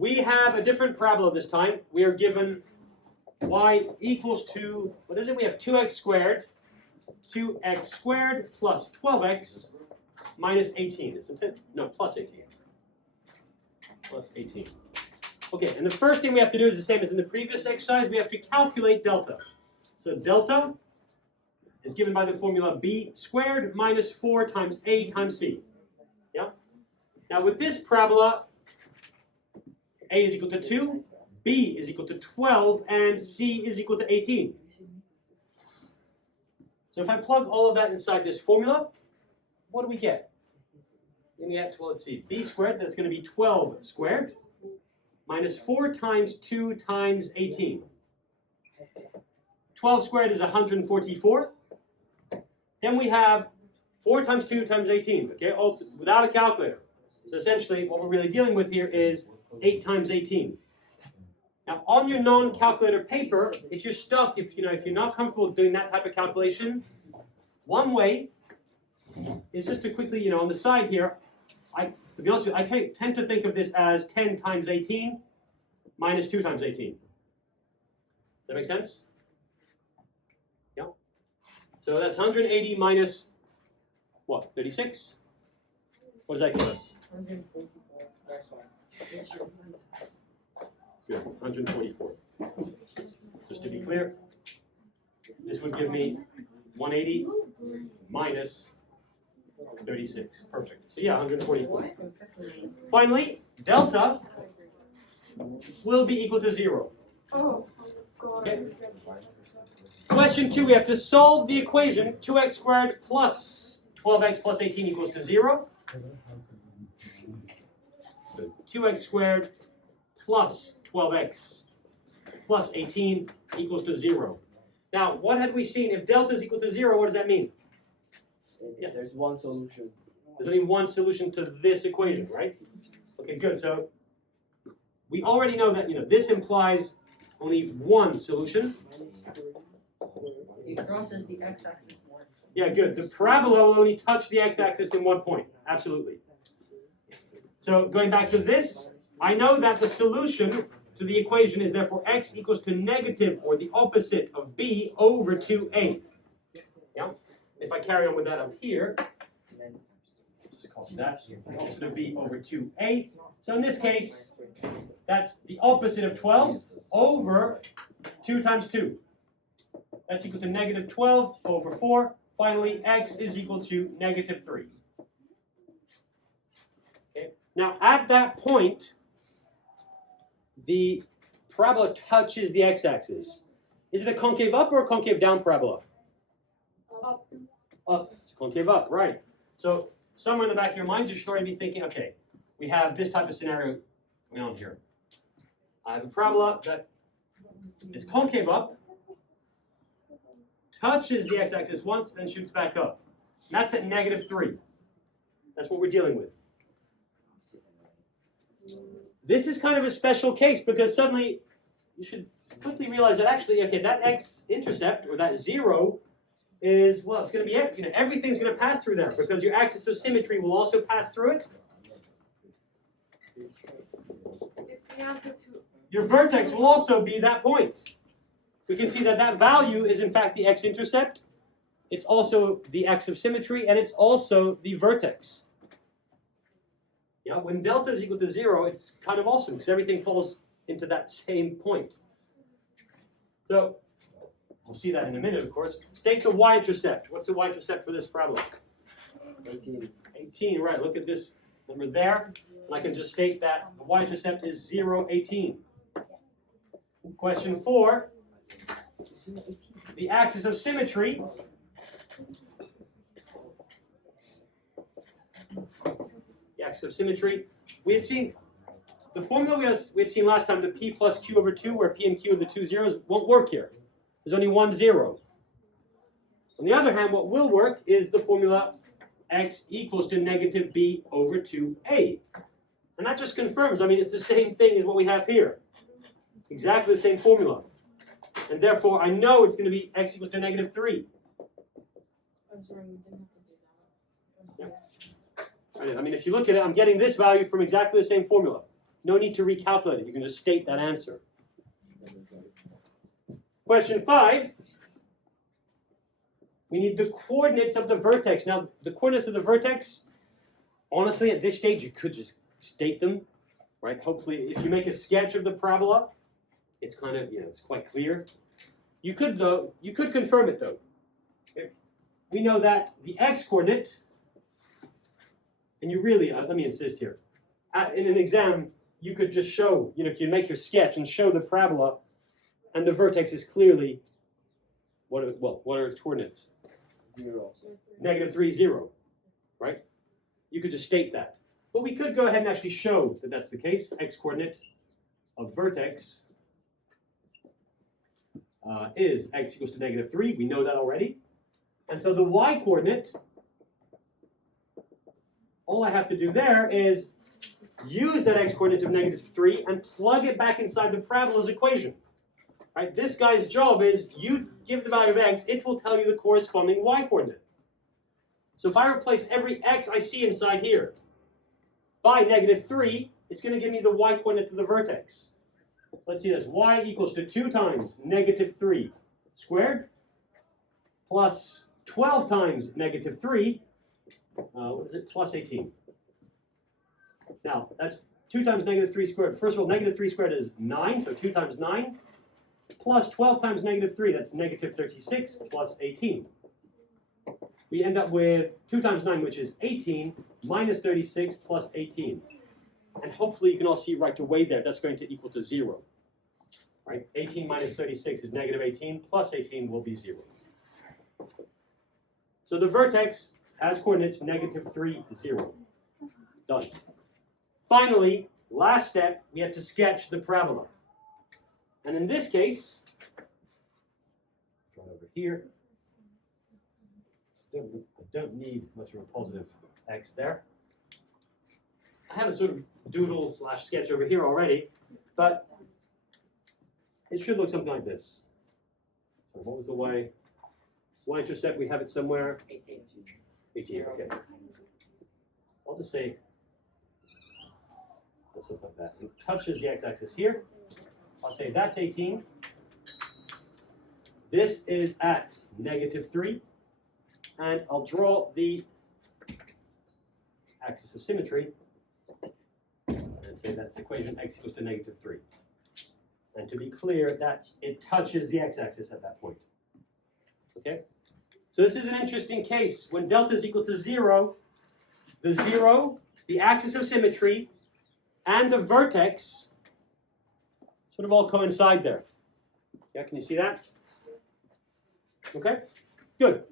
we have a different parabola this time. We are given y equals to, what is it? We have 2x squared plus 12x minus 18, isn't it? No, plus 18. Plus 18. Okay, and the first thing we have to do is the same as in the previous exercise. We have to calculate delta. So delta is given by the formula b squared minus 4 times a times c. Yeah? Now with this parabola, a is equal to 2, b is equal to 12, and c is equal to 18. So if I plug all of that inside this formula, what do we get? We get, well, let's see, b squared, that's going to be 12 squared, minus 4 times 2 times 18. 12 squared is 144. Then we have 4 times 2 times 18, okay, all without a calculator. So essentially, what we're really dealing with here is 8 times 18. Now, on your non-calculator paper, if you're stuck, if you're not comfortable doing that type of calculation, one way is just to quickly, on the side here, to be honest with you, I tend to think of this as 10 times 18 minus 2 times 18. Does that make sense? Yeah. So that's 180 minus, what, 36? What does that give us? 144. Good, 144. Just to be clear, this would give me 180 minus 36. Perfect. So yeah, 144. Finally, delta will be equal to 0. Okay. Question 2, we have to solve the equation 2x squared plus 12x plus 18 equals to 0. So 2x squared plus 12x plus 18 equals to 0. Now, what had we seen? If delta is equal to 0, what does that mean? Yeah, there's one solution. There's only one solution to this equation, right? Okay, good. So we already know that this implies only one solution. It crosses the x-axis once. Yeah, good. The parabola will only touch the x-axis in one point. Absolutely. So going back to this, I know that the solution to the equation is therefore x equals to negative, or the opposite of b, over 2a. Yeah? If I carry on with that up here, just call it that, opposite of b over 2a. So in this case, that's the opposite of 12 over 2 times 2. That's equal to negative 12 over 4. Finally, x is equal to negative 3. Okay. Now, at that point, the parabola touches the x-axis. Is it a concave up or a concave down parabola? Up. Up. It's concave up, right. So somewhere in the back of your minds, you're sure to be thinking, okay, we have this type of scenario going on here. I have a parabola that is concave up, touches the x-axis once, then shoots back up. And that's at negative 3. That's what we're dealing with. This is kind of a special case because suddenly you should quickly realize that actually, okay, that x-intercept, or that 0, is, well, it's going to be, everything's going to pass through there because your axis of symmetry will also pass through it. It's the answer to... Your vertex will also be that point. We can see that that value is in fact the x-intercept. It's also the axis of symmetry, and it's also the vertex. Yeah, when delta is equal to 0, it's kind of awesome because everything falls into that same point. So we'll see that in a minute, of course. State the y-intercept. What's the y-intercept for this parabola? 18. 18, right. Look at this number there. And I can just state that the y-intercept is 0, 18. Question 4. The axis of symmetry we had seen the formula we had seen last time, the p plus q over 2, where p and q are the two zeros, won't work here. There's only one 0. On the other hand, what will work is the formula x equals to negative b over 2a. And that just confirms, it's the same thing as what we have here. Exactly the same formula. And therefore, I know it's going to be x equals to negative 3. I'm sorry, we didn't have to do that. Right, if you look at it, I'm getting this value from exactly the same formula. no need to recalculate it. You can just state that answer. Question 5. We need the coordinates of the vertex. Now, the coordinates of the vertex, honestly, at this stage, you could just state them, right? Hopefully, if you make a sketch of the parabola, it's kind of, it's quite clear. You could confirm it, though. Okay. We know that the x-coordinate, and you really, let me insist here, in an exam, you could just show, you make your sketch and show the parabola, and the vertex is clearly, what are its coordinates? 0. -3, 0, right? You could just state that. But we could go ahead and actually show that that's the case. X-coordinate of vertex is x equals to -3. We know that already. And so the y-coordinate, all I have to do there is use that x-coordinate of -3 and plug it back inside the parabola's equation. Right? This guy's job is you give the value of x, it will tell you the corresponding y-coordinate. So if I replace every x I see inside here by -3, it's going to give me the y-coordinate to the vertex. Let's see this. Y equals to 2 times -3 squared plus 12 times -3. What is it? Plus 18. Now, that's 2 times -3 squared. First of all, -3 squared is 9, so 2 times 9. Plus 12 times -3, that's -36 plus 18. We end up with 2 times 9, which is 18, minus 36 plus 18. And hopefully you can all see right away there, that's going to equal to 0. Right? 18 minus 36 is -18, plus 18 will be 0. So the vertex has coordinates -3, 0. Done. Finally, last step, we have to sketch the parabola. And in this case, right over here, I don't need much of a positive x there. I have a sort of doodle / sketch over here already, but it should look something like this. So what was the y-intercept? We have it somewhere. 18. Okay. I'll just say this looks like that. It touches the x-axis here. I'll say that's 18. This is at -3. And I'll draw the axis of symmetry and say that's equation x equals to -3. And to be clear, that it touches the x-axis at that point. Okay? So this is an interesting case. When delta is equal to 0, the axis of symmetry, and the vertex sort of all coincide there. Yeah, can you see that? Okay? Good.